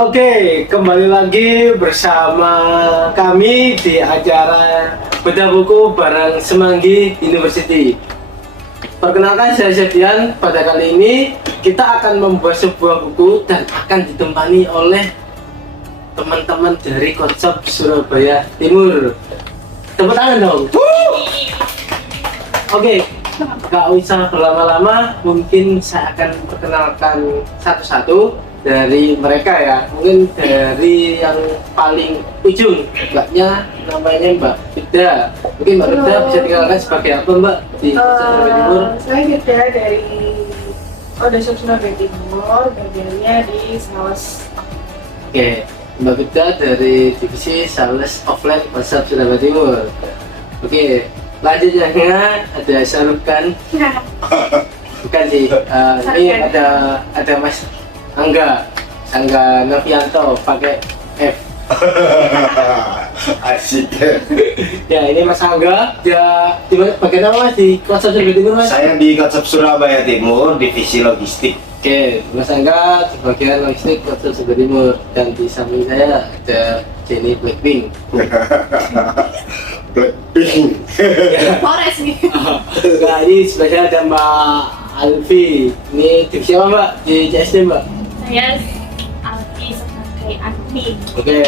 Oke, kembali lagi bersama kami di acara Bedah Buku bareng Semanggi University. Perkenalkan, saya Sedian. Pada kali ini kita akan membuat sebuah buku dan akan ditemani oleh teman-teman dari Konsep Surabaya Timur. Tepuk tangan dong. Oke, gak usah berlama-lama, mungkin saya akan perkenalkan satu-satu dari mereka ya. Mungkin dari yang paling ujung, mbaknya namanya Mbak Fida. Mungkin Mbak Fida bisa dikenalkan sebagai apa Mbak di Surabaya Timur? Saya Fida dari Konsep Surabaya Timur, bagiannya di Sales. Oke, Mbak Fida dari divisi Sales Offline Konsep Surabaya Timur. Oke, lanjutnya ada Syarukan. Bukan sih, ini ada Mas Angga Novianto pakai F. Asik. Ya, ini Mas Angga. Ya, di bagian apa Mas di Konsep Surabaya Timur Mas? Saya di Konsep Surabaya Timur, divisi logistik. Oke, Mas Angga di bagian logistik Konsep Surabaya Timur, dan di samping saya ada Jenny Blackpink. Blackpink. Forest nih. Nah, ini sebelah saya ada Mbak Alfi. Ini divisi apa Mbak di CSD Mbak? Saya Alfi sebagai admin. Oke,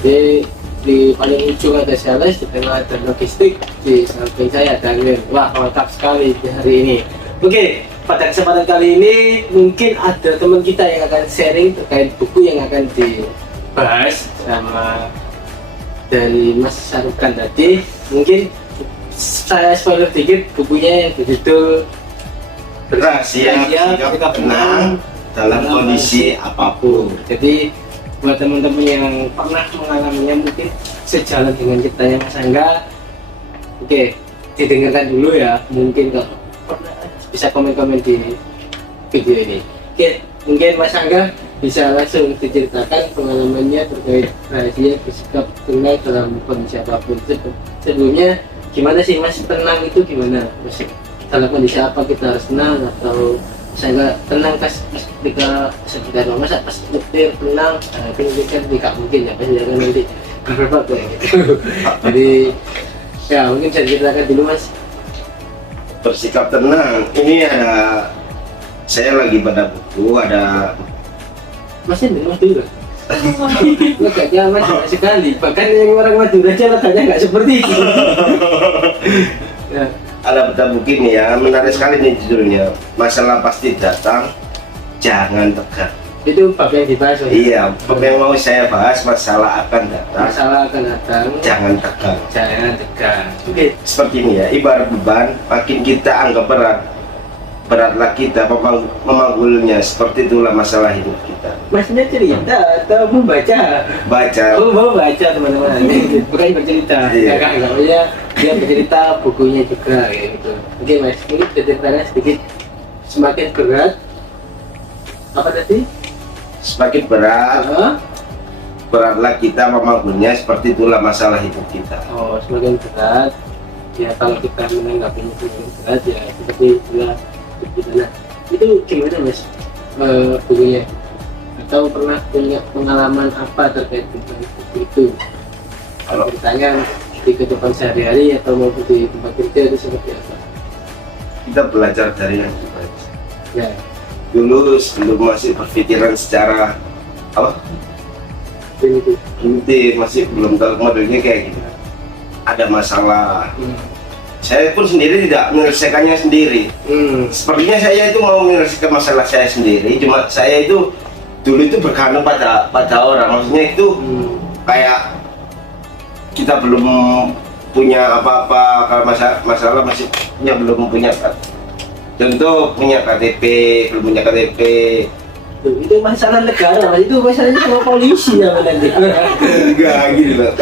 di paling ujung ada sales, di tengah ada logistik, di samping saya ada admin. Wah, mantap sekali di hari ini. Oke, pada kesempatan kali ini mungkin ada teman kita yang akan sharing terkait buku yang akan dibahas sama dari Mas Syarukan tadi. Mungkin saya spoiler dikit, bukunya yang berjudul Rahasia Sikap Tenang dalam kondisi apapun. Jadi buat teman-teman yang pernah mengalaminya, mungkin sejalan dengan ceritanya Mas Angga, oke, didengarkan dulu ya. Mungkin kalau pernah bisa komen-komen di video ini. Oke, mungkin Mas Angga bisa langsung diceritakan pengalamannya terkait rahasia bersikap tenang dalam kondisi apapun. Sebelumnya gimana sih Mas, tenang itu gimana? Mas, dalam kondisi apa kita harus tenang, atau saya tenang ketika sekitar Mas pas nyetir tenang, itu kan tidak mungkin ya, pasti jangan nanti berapa ya gitu. Jadi ya mungkin bisa diceritakan dulu Mas. Bersikap tenang. Ini saya lagi pada buku, ada Mas ini Mas dulu. Letaknya Mas banyak sekali. Bahkan yang orang Madura aja letaknya nggak seperti itu. Ya. ada benda buku ini ya, menarik sekali nih judulnya. Masalah pasti datang, jangan tegang. Itu bab yang dibahas. Iya, bab yang mau saya bahas, masalah akan datang, Masalah akan datang, jangan tegang. jangan tegang. Oke. Seperti ini ya, ibarat beban, makin kita anggap beratlah kita memanggulnya. Seperti itulah masalah hidup kita. Masnya cerita atau membaca? Baca. Oh, mau baca teman-teman. Bukan bercerita. Iya. Enggak maksudnya dia bercerita bukunya juga kayak gitu. Oke Mas, ini ceritanya sedikit semakin berat. Apa tadi? Semakin berat, Oh, beratlah kita memanggulnya. Seperti itulah masalah hidup kita. oh, semakin berat. Ya kalau kita menanggapinya semakin berat ya seperti itulah hidup kita. Nah, itu gimana Mas bukunya? Atau pernah punya pengalaman apa terkait dengan buku itu? Kalau Ceritanya di kehidupan sehari-hari atau maupun di tempat kerja itu seperti apa? kita belajar dari yang terbaik. Ya, Dulu sebelum masih berpikiran secara ini. primitif, masih belum tahu modelnya kayak gitu. Ada masalah, saya pun sendiri tidak menyelesaikannya sendiri. Sepertinya saya itu mau menyelesaikan masalah saya sendiri, cuma saya itu dulu itu bergantung pada orang. Maksudnya itu kayak kita belum punya apa-apa, kalau masalah masih belum punya, contoh punya KTP, belum punya KTP. Tuh, itu masalah negara, Mas. Itu masalahnya sama polisi ya nanti. Enggak gitu loh.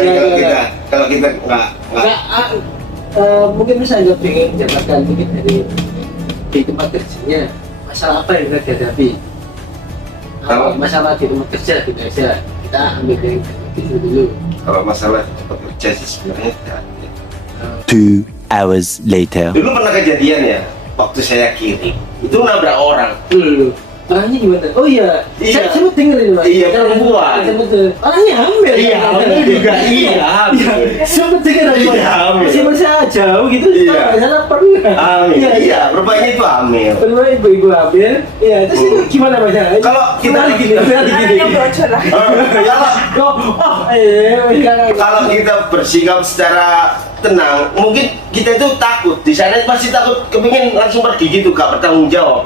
Kalau kita nggak Mungkin bisa nggak pengen mendapatkan mungkin dari di tempat kerjanya, masalah apa yang kita hadapi? Kalau Masalah di tempat kerja gitu aja, kita ambil dari itu dulu. kalau masalah tempat kerja sih sebenarnya tidak ada. 2 hours later. Dulu pernah kejadian ya, waktu saya kirim itu nabrak orang. Dulu. orangnya gimana? Oh iya, Iya. saya dengar ini mas. Iya, perempuan. Orangnya hamil. Iya, hamil juga. Iya, hamil. Sempat dengar apa? Iya, hamil. Masih jauh gitu. Iya. Kalau nggak salah pernah. Hamil. Iya, Iya, rupanya itu hamil. Pernah ibu-ibu hamil. Iya, terus itu gimana mas? Kalau kita Anaknya bocor lah. Kalau kita bersikap secara tenang, mungkin kita itu takut. Di sana pasti takut, kepingin langsung pergi gitu, gak bertanggung jawab.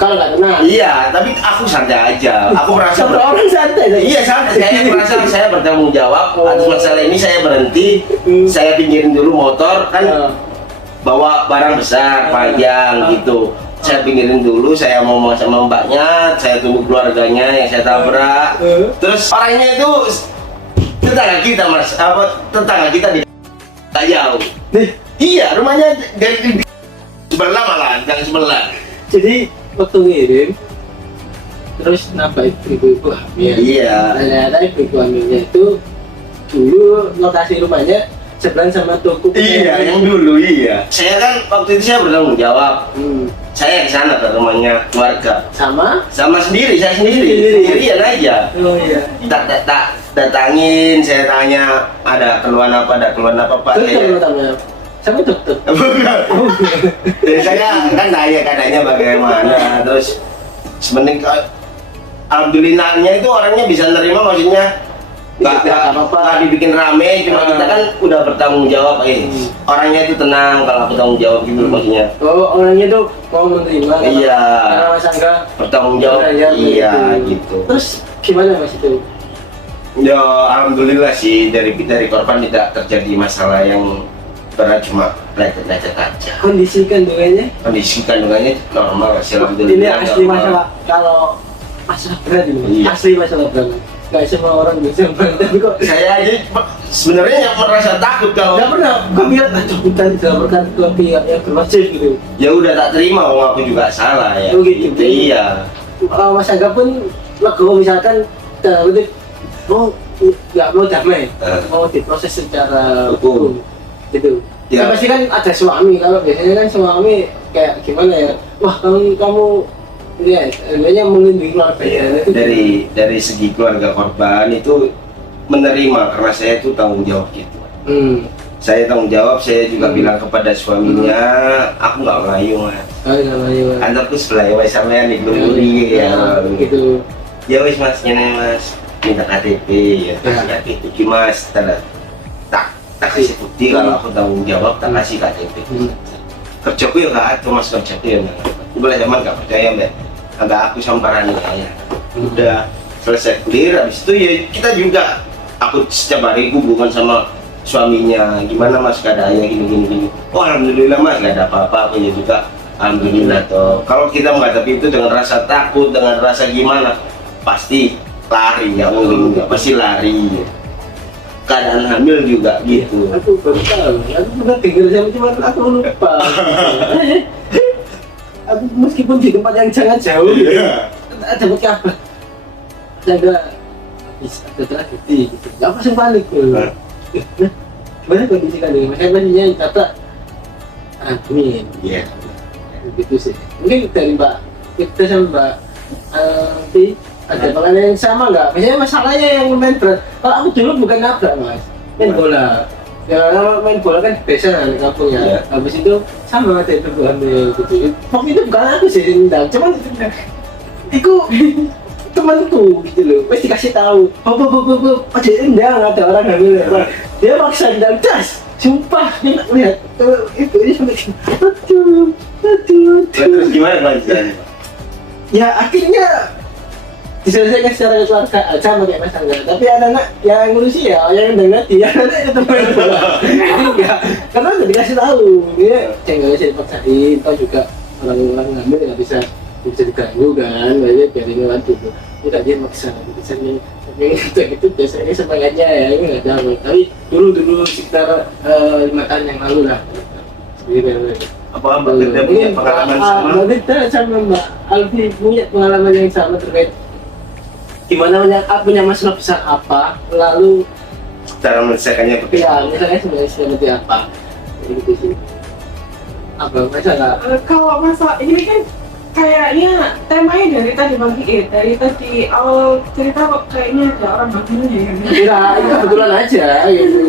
Kalau nggak tenang. Iya, tapi aku santai aja. Aku merasa Sampai orang santai. Iya santai. Saya merasa saya bertanggung jawab atas masalah ini. Saya berhenti, saya pinggirin dulu motor kan, bawa barang besar, panjang gitu. Saya pinggirin dulu, saya ngomong sama mbaknya, saya tunggu keluarganya yang saya tabrak. Terus orangnya itu tetangga kita mas, tetangga kita di jauh. Iya, rumahnya dari sebelah malah, gang sebelah. Jadi waktu ngirim, terus nambah ibu-ibu hamil. Iya. Ternyata ibu-ibu hamilnya itu dulu lokasi rumahnya sebelah sama toko. Iya, yang dulu iya. Saya kan waktu itu saya bertanggung jawab. Saya ke sana ke rumahnya keluarga. Sama? Sama sendiri, saya Sendiri. sendirian aja. Oh iya. Tak datangin, saya tanya ada keluhan apa Pak. Dokter pertama. Sama dokter. Bukan. Jadi saya kan tanya keadaannya bagaimana, terus sementing alhamdulillahnya itu orangnya bisa nerima, maksudnya nggak dibikin rame, cuma kita kan udah bertanggung jawab, orangnya itu tenang kalau aku tanggung jawab gitu maksudnya. Oh orangnya tuh mau menerima. Iya. Karena Mas Angga Bertanggung jawab. Iya gitu. Terus gimana mas itu? Ya alhamdulillah sih dari korban tidak terjadi masalah yang berat, cuma lecet-lecet aja. Kondisi kandungannya? Kondisi kandungannya normal sih Ini alhamdulillah. asli normal. masalah, kalau masalah berat ini, Iya. asli masalah berat. Gak semua orang bisa tapi kok Saya aja sebenarnya yang merasa takut kalau gak pernah, gue bilang aduh kita dilaporkan ke pihak yang berwajib gitu. ya udah tak terima, wong aku juga salah ya. Oh gitu. Iya. Mas Angga pun legowo misalkan mau nggak mau damai, mau diproses secara hukum gitu. Ya. Ya. Pasti kan ada suami, kalau biasanya kan suami kayak gimana ya, wah kamu ya, sebenarnya melindungi keluarganya itu Dari segi keluarga korban itu menerima karena saya itu tanggung jawab gitu. Saya tanggung jawab, saya juga bilang kepada suaminya, aku nggak melayu mas. Antarku sebelah wes sampean di Gluri ya. Gitu. Ya wes mas, ini mas minta KTP ya, kasih KTP mas, tak kasih bukti kalau aku tanggung jawab, tak kasih KTP. Kerjaku ya nggak ada mas, kerjaku ya nggak. Boleh zaman nggak percaya mbak, agak aku samparani ya. Udah selesai clear, habis itu ya kita juga, aku setiap hari hubungan sama suaminya, gimana mas keadaannya gini. Oh alhamdulillah mas, nggak ada apa-apa, aku juga alhamdulillah toh. Kalau kita menghadapi itu dengan rasa takut, dengan rasa gimana, pasti lari, nggak mungkin nggak, pasti lari. Keadaan hamil juga gitu. Aku baru tahu, aku pernah dengar sama cuma aku lupa. Aku meskipun di tempat yang sangat jauh gitu, dapat kabar ada tragedi gitu. Gak langsung panik gitu. Nah, gimana kondisi kandungan? Saya pastinya kata amin. Iya. Begitu sih. Mungkin dari Mbak kita sama Mbak Alfi ada pengalaman yang sama nggak? Misalnya masalahnya yang lumayan berat. Kalau aku dulu bukan nabrak mas, main bola. Ya main bola kan biasa di kampungnya. Iya. Habis itu sama ada ibu hamil gitu. Waktu itu bukan aku sih yang cuman itu temanku gitu loh. Wes dikasih tahu, bu, aja endang ada orang hamil. Dia maksa endang das. Sumpah, dia nggak lihat itu ini sampai aduh. Terus gimana kelanjutannya? Ya akhirnya diselesaikan secara keluarga sama kayak Mas Angga. Tapi anak-anak yang ngurusi ya, yang dengar dia anak tetap main bola. Ya, karena udah dikasih tahu dia nggak bisa dipaksain. Tahu juga orang-orang ngambil nggak bisa diganggu kan, banyak biarin lewat dulu. Tidak dia maksa, biasanya itu biasanya semangatnya ya ini nggak tahu. Tapi dulu sekitar 5 tahun yang lalu lah. Apa Mbak Linda punya pengalaman sama? Mbak Linda sama Mbak Alfi punya pengalaman yang sama terkait gimana punya masalah besar apa, lalu Cara menyelesaikannya begitu. ya misalnya seperti apa gitu sih. Apa masalah? Kalau masalah ini kan kayaknya temanya dari tadi awal cerita kok kayaknya ada orang hamilnya ya. Enggak, itu kebetulan aja gitu.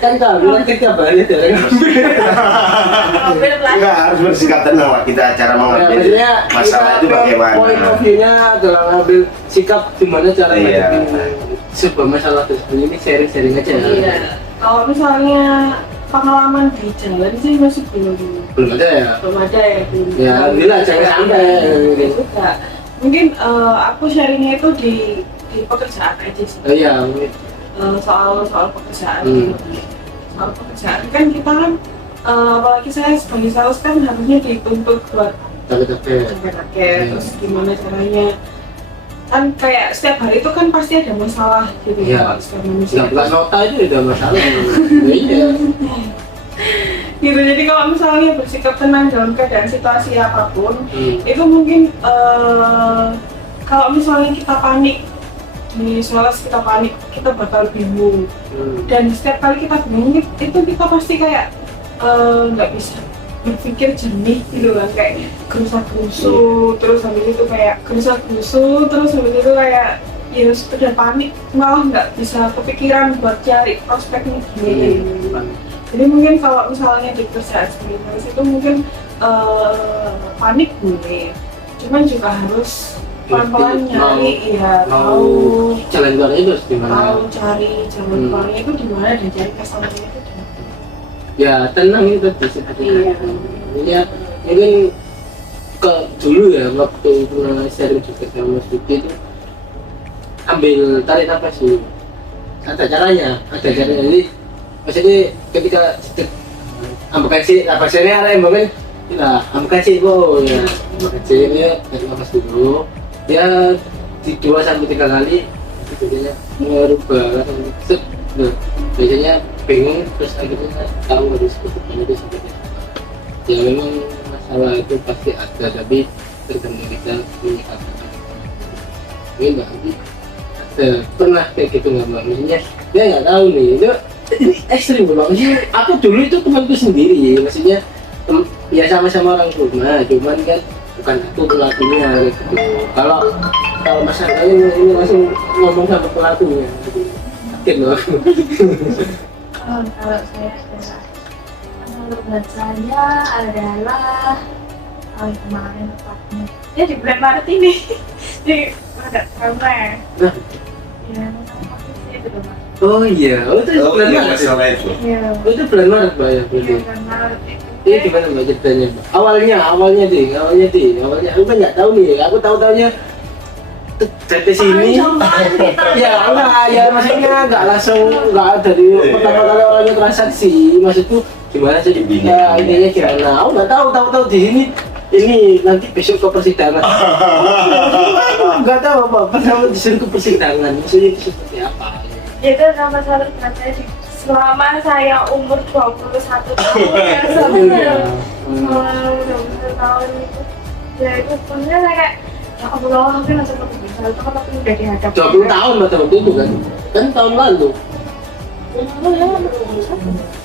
Kan kita bilang tiap hari ada yang Mobil lah. Enggak harus bersikap tenang Pak. Kita cara mengambil maksudnya masalah itu bagaimana. Poin of-nya adalah ngambil sikap gimana cara Iya. menghadapi sebuah masalah tersebut. Ini sharing-sharing aja. Iya. Kalau misalnya pengalaman di jalan sih masih Belum ada ya? belum ada ya. Ya, alhamdulillah jangan sampai. Juga. Mungkin aku sharingnya itu di pekerjaan aja sih. Oh iya, Soal pekerjaan. Hmm. Soal pekerjaan kan kita kan apalagi saya sebagai sales kan harusnya dituntut buat capek-capek. capek terus gimana caranya kan kayak setiap hari itu kan pasti ada masalah gitu Iya. kalau setiap manusia. Nggak buka nota itu udah masalah. Iya. Gitu, jadi kalau misalnya bersikap tenang dalam keadaan situasi apapun Hmm. itu mungkin kalau misalnya kita panik di sales kita panik kita bakal bingung dan setiap kali kita bingung itu kita pasti kayak nggak bisa berpikir jernih gitu kan kayak gerusa-gerusu terus habis itu kayak gerusa-gerusu terus habis itu kayak ya sudah panik malah nggak bisa kepikiran buat cari prospeknya gini gitu kan. Jadi mungkin kalau misalnya di pekerjaan seperti itu mungkin panik boleh cuman juga harus pelan-pelan nyari ya mau jalan keluarnya itu harus gimana? tahu cari jalan keluarnya itu di mana dan cari customer-nya itu di mana. Ya tenang itu sih. Iya. Ya mungkin ke dulu ya waktu pernah sharing juga sama Mas Duki itu ambil tarik nafas sih. Ada caranya. Jadi maksudnya ketika ambekan sih nafasnya ada yang bangun kita ambekan sih ya ambekan sih ini tarik nafas dulu ya di 2-3 kali itu biasanya merubah set biasanya bingung terus akhirnya tahu harus kedepannya itu seperti apa. Ya memang masalah itu pasti ada tapi tergantung kita menyikapinya. Mungkin nanti ada pernah kayak gitu nggak mbak? Maksudnya dia nggak tahu nih itu ini ekstrim mbak. Maksudnya aku dulu itu temanku sendiri maksudnya ya sama-sama orang rumah cuman kan bukan aku pelakunya gitu. Kalau masalah ini langsung ngomong sama pelakunya gitu. Yakin loh. Kalau saya menurut buat saya adalah kemarin tepatnya ya di bulan Maret ini di ada ramai Nah. ya maksudnya sih itu loh Mas. Oh iya, itu bulan iya Maret. masalah itu. Iya Itu bulan Maret mbak ya berarti. bulan Maret itu Ini gimana mbak ceritanya mbak? Awalnya aku kan nggak tahu nih, aku tahu-taunya dari sini. Ya enggak, ya maksudnya nggak langsung nggak dari pertama kali orangnya transaksi, maksudku gimana sih? Ya ininya gimana? Aku nggak tahu di sini. Ini nanti besok ke persidangan. Nggak tahu apa, pertama disuruh ke persidangan, maksudnya itu seperti apa? itu sama satu buat saya selama saya umur 21 tahun ya selama 21 tahun itu ya itu sebenarnya saya kayak ya Allah aku langsung bisa itu kan aku udah dihadap 20 tahun pada waktu itu kan tahun lalu.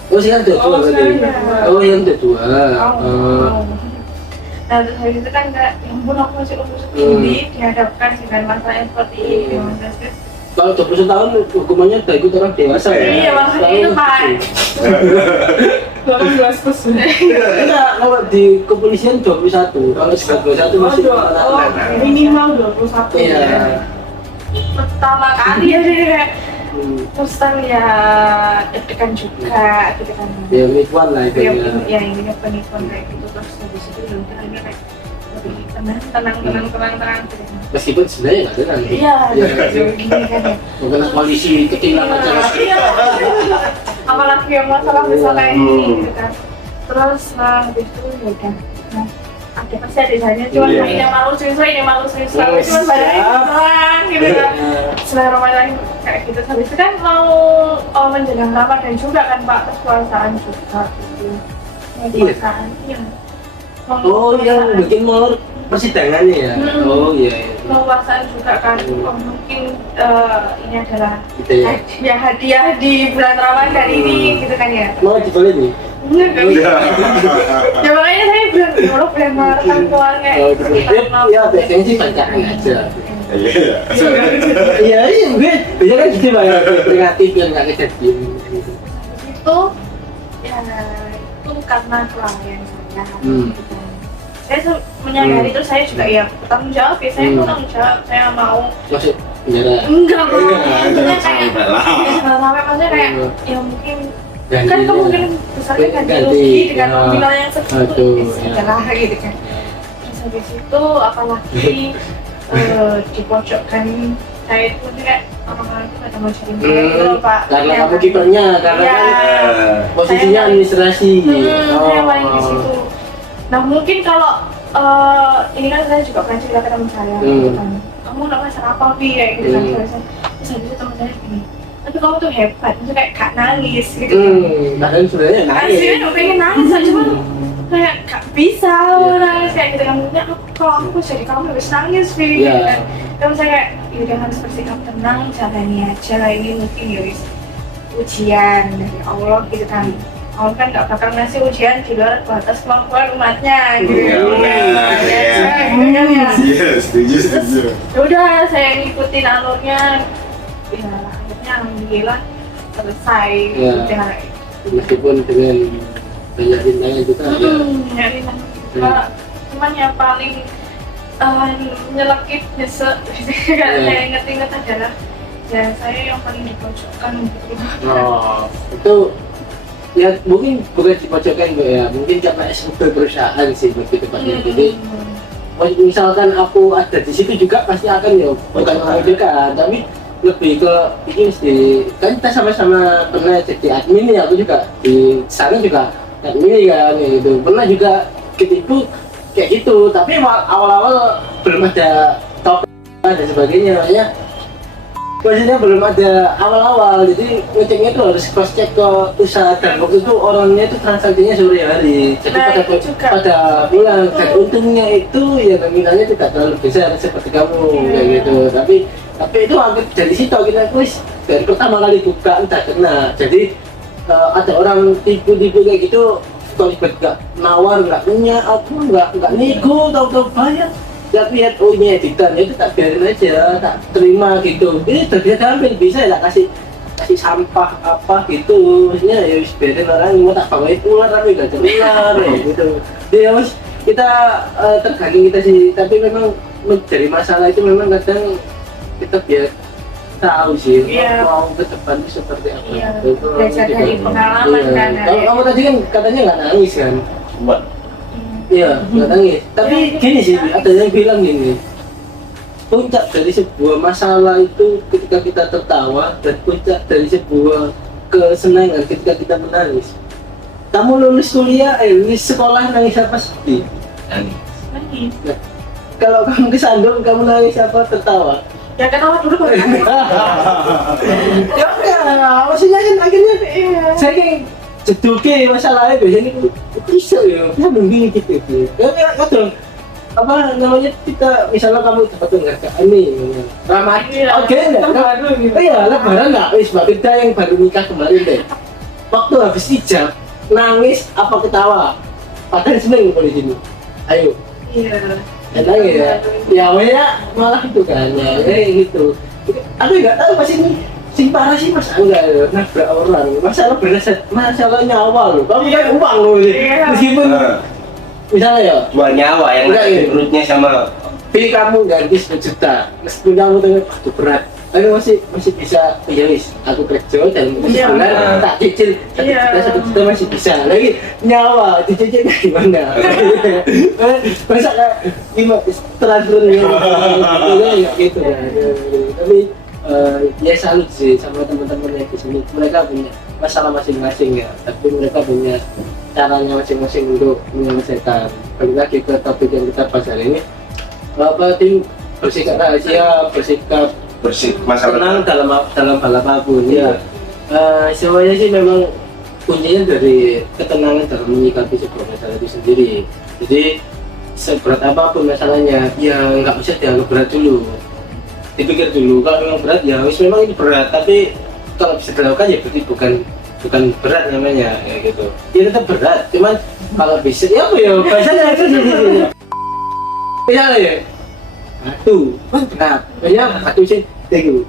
Oh sekarang udah tua berarti. Oh yang udah tua. Nah terus habis itu kan kayak ya ampun aku masih umur segini dihadapkan dengan masalah yang seperti ini terus Kalau 20 tahun hukumannya udah ikut orang dewasa. iya maksudnya itu Pak 18 plus. Enggak, kalau di kepolisian 21. Kalau sudah 21 masih Minimal 21 Iya. pertama kali ya jadi kayak terus kan ya deg-degan juga deg-degan Ya mikuan lah itu ya ini penipuan kayak gitu terus habis itu ya udah ini kayak lebih tenang gitu. Meskipun sebenarnya nggak tenang. Iya, Iya. gini kan ya. Mau kena polisi ketilang aja. Iya. Apalagi yang masalah besar kayak ini gitu kan. Terus habis itu ya udah. Nah, ada pasti ada desainnya cuma Iya. ini malu siswa Oh, cuma barangnya siap. doang gitu kan. Selera lain kayak gitu. Habis itu kan mau menjelang Ramadan juga kan Pak, terus puasaan juga gitu. Mau Iya. puasaan, iya. Mau Oh yang puasaan. bikin molor persidangannya ya. Oh iya. Mau puasaan juga kan, mungkin ini adalah Gitu ya. hadiah di bulan Ramadan ini gitu kan ya. Mau dibalik nih. Enggak bisa. Ya makanya saya bilang kalau bilang merekam keluar kayak Oh, gitu. Ya biasanya sih bacaan aja. Iya. Iya iya mungkin biasanya kan gitu banyak kreatif yang nggak kejadian gitu. itu ya itu karena kelalaian saya. Saya menyadari terus saya juga ya bertanggung jawab ya, saya bertanggung jawab, saya mau Masuk penjara. enggak maksudnya kayak Sampai lah. sampai maksudnya kayak ya mungkin Ganti, kan ya. kemungkinan besarnya ganti Ganti, rugi dengan ya. mobil yang segitu Aduh, ya ya. lah gitu kan. Terus habis itu apalagi di pojokkan saya itu maksudnya kayak orang-orang itu pada mau cari saya gitu loh Pak. Karena Ya, kamu kan? kipernya, karena Iya. kan posisinya Saya- administrasi. Saya paling di situ. Nah mungkin kalau ini kan saya juga pernah cerita ke teman saya, gitu kan. Kamu nggak masalah apa Pi kayak gitu kan. Terus habis itu teman saya gini, tapi kamu tuh hebat, maksudnya kayak gak nangis gitu. Bahkan sebenarnya nangis. Aslinya nggak pengen nangis, cuma kayak gak bisa nangis kayak gitu kan. Maksudnya kalau aku jadi kamu harus nangis Pi. Iya. Gitu kan. Terus saya kayak, yaudah harus bersikap tenang, jalani aja lah ini mungkin ya wis ujian dari Allah gitu kan. Allah kan nggak bakal ngasih ujian di luar batas kemampuan umatnya gitu. Iya, benar, Ya, iya. gitu kan ya. Iya, setuju. Ya udah saya ngikutin alurnya, ya akhirnya alhamdulillah selesai. Iya. Udah. Meskipun dengan banyak rintangan juga ada. Nyari juga. Cuman yang paling nyelekit nyesek kalau saya inget-inget adalah ya saya yang paling dipojokkan gitu. Oh, itu ya mungkin bukan dipojokkan Bu, ya, mungkin karena SOP perusahaan sih lebih tepatnya. Jadi misalkan aku ada di situ juga pasti akan ya bukan memojokkan, tapi lebih ke ini mesti kan kita sama-sama pernah jadi admin ya, aku juga di sana juga admin kan gitu, pernah juga ketipu kayak gitu, tapi awal-awal belum ada top dan sebagainya, makanya maksudnya belum ada awal-awal, jadi ngeceknya itu harus cross check ke usaha, dan waktu itu orangnya itu transaksinya sore hari, jadi Nah, pada itu juga. pada pulang, dan untungnya itu ya nominalnya tidak terlalu besar seperti kamu kayak gitu, tapi itu agak dari situ kita wis dari pertama kali buka entah kena, jadi ada orang tipu-tipu kayak gitu, kalau nggak nawar, nggak punya, aku nggak nego, tahu-tahu bayar. Lihat oh ini editan, itu tak biarin aja, tak terima gitu. Ini terbiasa hampir bisa ya tak kasih sampah apa gitu, maksudnya ya wis biarin orang mau tak bawain ular tapi nggak ular ya gitu. Dia harus kita tergantung kita sih, tapi memang dari masalah itu memang kadang kita biar tahu sih Iya. mau ke depan itu seperti apa. Iya, Itu belajar juga. dari pengalaman Iya. kan. Kalau kamu tadi kan katanya nggak nangis kan? Buat Iya, nggak nangis. Tapi gini sih, ada yang bilang gini, puncak dari sebuah masalah itu ketika kita tertawa, dan puncak dari sebuah kesenangan ketika kita menangis. Kamu lulus kuliah, lulus sekolah nangis apa sedih? Nangis. Nah, kalau kamu kesandung, kamu nangis apa tertawa? Ya ketawa dulu baru nangis. Ya enggak, maksudnya kan akhirnya saya kayak jeduke masalahnya biasanya bisa ya, bisa mungkin gitu. Ya kadang apa namanya, kita misalnya kamu dapat penghargaan nih, Ramadan, Iya, oke enggak? terbaru gitu. Oh iya, lebaran enggak? Wis mbak kita yang baru nikah kemarin deh. Waktu habis ijab, nangis apa ketawa? Padahal seneng kalau di sini. Ayo, Iya. enak ya. Ya malah itu kan, ya gitu. Aku nggak tahu pas ini sing parah sih mas enggak ya, nabrak orang. Masalah masalah nyawa loh. Kamu kan uang loh, Iya. meskipun misalnya ya, dua nyawa yang Enggak, ada di iya. perutnya sama pilih kamu ganti 10 juta, meskipun kamu tuh aduh berat, tapi masih bisa, ya wis, aku kerja dan Iya. sebulan tak cicil 1 Iya. juta 1 juta masih bisa. Lagi nyawa dicicil kayak gimana? Masa kayak gimana? Transfer ya gitu kan. Tapi ya salut sih sama teman-teman yang di sini. Mereka punya masalah masing-masing ya, tapi mereka punya caranya masing-masing untuk menyelesaikan. Balik lagi ke topik yang kita bahas hari ini, apa tim bersikap rahasia, bersikap bersih masalah tenang dalam hal apapun ya. Semuanya sih memang kuncinya dari ketenangan dalam menyikapi sebuah masalah itu sendiri. Jadi seberat apapun masalahnya, ya nggak bisa dianggap berat dulu, dipikir dulu kalau memang berat ya wis memang ini berat, tapi kalau bisa dilakukan ya berarti bukan bukan berat namanya kayak gitu. Ya tetap berat, cuman kalau bisa ya apa ya bahasanya itu misalnya ya batu berat, ya batu sih itu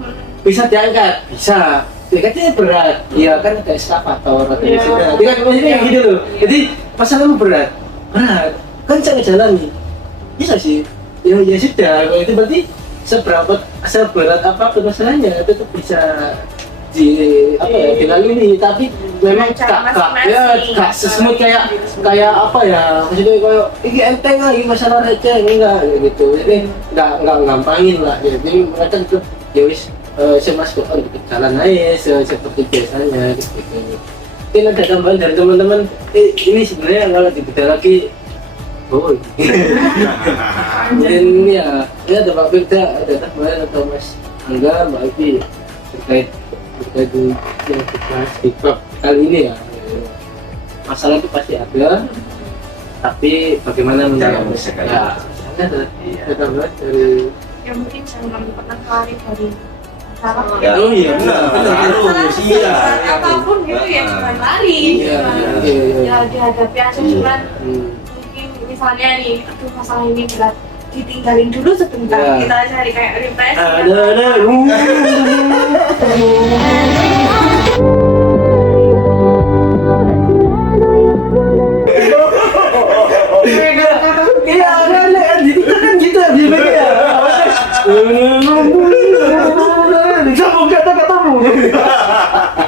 bisa diangkat, bisa dekatnya berat, iya kan ada eskavator atau tidak, tidak maksudnya gitu loh. Jadi masalahmu berat, kan saya jalani, bisa sih, ya sudah, kalau itu berarti seberat apapun masalahnya tetap bisa dilalui, tapi memang gak sesmut kayak apa ya, maksudnya kayak ini enteng lagi masalah receh enggak gitu, jadi nggak gampangin lah, jadi mereka itu ya wis saya masuk untuk jalan aja seperti biasanya gitu. Mungkin ada tambahan dari teman-teman, ini sebenarnya kalau dibeda lagi dan ya ada Pak Firda, ada tambahan atau Mas Angga, Mbak Ivi terkait yang dibahas di bab kali ini ya. Masalah itu pasti ada, tapi bagaimana menjawabnya? Ya, tambahan dari yang mungkin jangan pernah lari dari masalah. oh iya benar harus iya Apapun gitu ya jangan lari. Ya dihadapi aja cuman mungkin misalnya nih, aduh masalah ini berat, ditinggalin dulu sebentar, kita cari kayak refresh. Iya, ada gitu kan gitu ya. Sambung kata-katamu.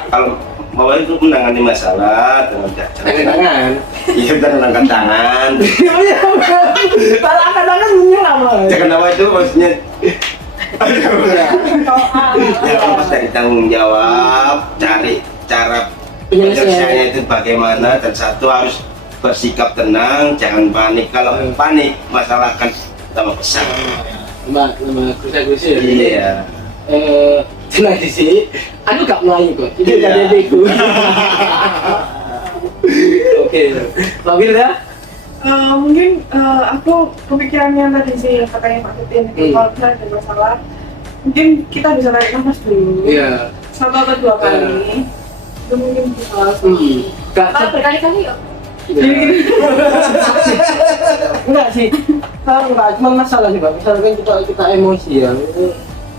kalau mau itu menangani masalah dengan Tangan. iya kita angkat tangan Kalau angkat tangan menyerang lah. jangan apa itu maksudnya ya lepas dari tanggung jawab, cari cara penyelesaiannya itu bagaimana, dan satu harus bersikap tenang, jangan panik. Kalau panik masalah akan tambah besar. Mbak, nama kursi ya? Iya. Tenang di sini, aku gak melayu kok. Ini gak ada beku. Oke, Mbak Wilda? Mungkin aku kepikirannya tadi sih yang katanya Pak Titin, kalau misalnya ada masalah mungkin kita bisa tarik nafas dulu. Iya. 1 atau 2 kali. Itu mungkin bisa langsung. Kalau berkali-kali yuk. Enggak sih, enggak cuma masalah sih Pak. Misalkan kita emosi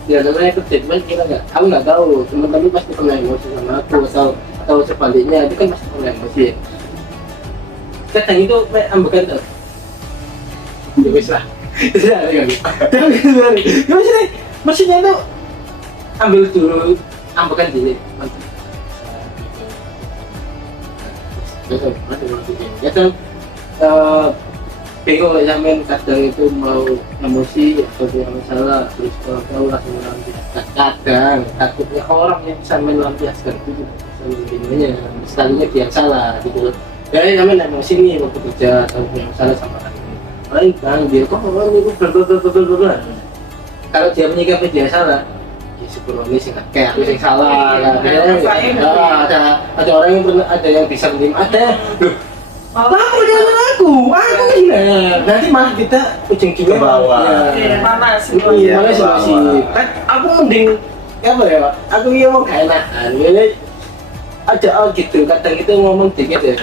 ya namanya kerja, kita aku nggak tahu, teman-teman pasti pernah emosi sama aku atau sebaliknya, itu kan pasti pernah emosi. Kadang itu ambekan tuh, ya wis lah, maksudnya itu ambil dulu ambekan diri. Ya kan bingung lah sampean kadang itu mau emosi atau punya masalah terus kalau langsung melampiaskan, kadang takutnya orang yang bisa melampiaskan itu sebenarnya sekalinya dia salah gitu loh. Ya sampean emosi nih waktu kerja atau punya masalah sama lain bang dia kok orang itu berberberberber. Kalau dia menyikapi dia salah, ya syukur ini sih kayak aku sih salah. Ada orang yang pernah ada yang bisa menerima, ada aku jangan aku gila. Nanti malah kita ujung-ujungnya ke bawah. Panas. Iya, malah sih kan aku mending apa ya, aku yang mau gak enakan jadi aja gitu, kadang itu ngomong dikit ya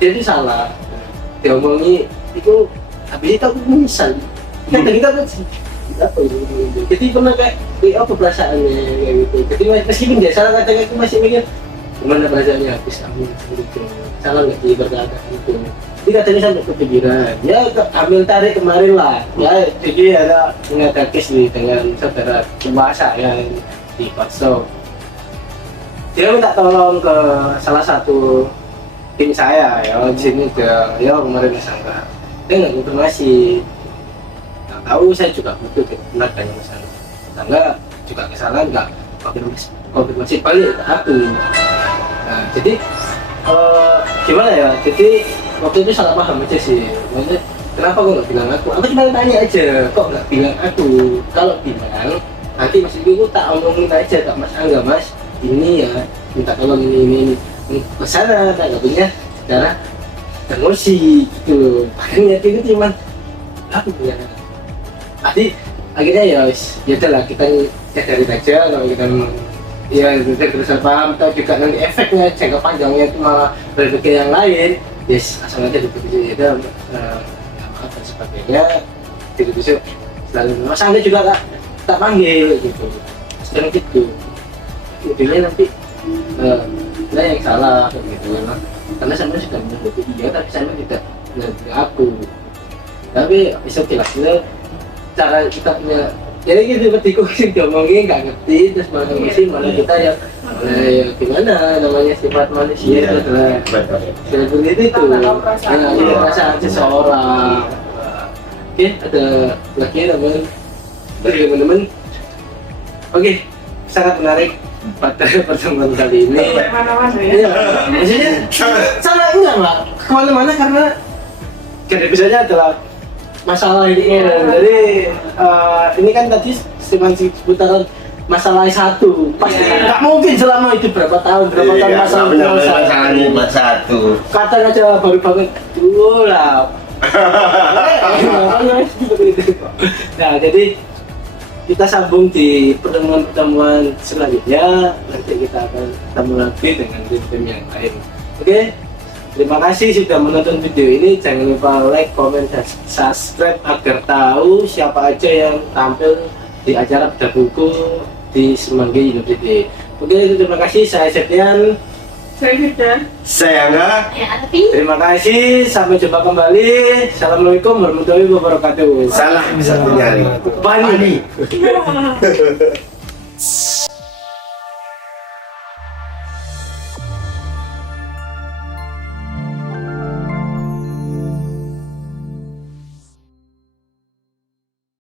dia itu salah diomongi itu habis itu aku menyesal kadang kita kan apa ini jadi pernah kayak apa perasaannya kayak gitu. Jadi meskipun dia salah kadang aku masih mikir gimana perasaannya, habis ambil gitu salah nggak sih berkata itu. Jadi katanya sampai kepikiran ya ambil tarik kemarin lah ya, jadi ada menghadapi kes nih dengan saudara dewasa yang di Potso. Dia minta tolong ke salah satu tim saya ya di sini ya kemarin disangka dia nggak informasi, nggak tahu saya juga butuh tenaganya misalnya tangga juga kesalahan nggak konfirmasi balik ke aku. Nah jadi gimana ya, jadi waktu itu salah paham aja sih, maksudnya kenapa kok nggak bilang aku cuma tanya aja kok nggak bilang aku, kalau bilang nanti Mas Ibu tak omongin aja tak Mas Angga Mas ini ya minta tolong ini kesana tak nggak punya cara emosi gitu, makanya itu cuman aku punya nanti akhirnya ya udahlah kita cadarin aja kalau kita ya terus paham atau juga nanti efeknya jangka panjangnya itu malah berpikir yang lain, yes asal aja diputusin itu maaf dan sebagainya, diputusin selalu mas anda juga tak panggil gitu, sekarang gitu, intinya nanti saya yang salah gitu ya, karena saya sudah mengerti dia tapi saya tidak mengerti aku, tapi bisa jelasnya cara kita punya. Jadi gitu petiku sih ngomongin nggak ngerti terus malah malah kita ya gimana namanya sifat manusia itu adalah seperti itu ya perasaan seseorang. Oke, ada lagi teman teman-teman. Oke, sangat menarik pada pertemuan kali ini. Mana-mana ya. Iya, maksudnya sama enggak lah kemana-mana karena kan episode-nya adalah masalah ini jadi ini kan tadi masih seputaran masalah satu pasti nggak mungkin selama itu berapa tahun masalah ini satu kata aja baru banget dulu lah. Nah jadi kita sambung di pertemuan selanjutnya, nanti kita akan ketemu lagi dengan tim yang lain. Oke? Terima kasih sudah menonton video ini. Jangan lupa like, comment, dan subscribe agar tahu siapa aja yang tampil di acara bedah buku di Semanggi University. Oke, terima kasih. Saya Septian. Saya Firda. saya enggak. Ya, tapi Terima kasih. Sampai jumpa kembali. Assalamualaikum warahmatullahi wabarakatuh. Salah bisa nyari Bani.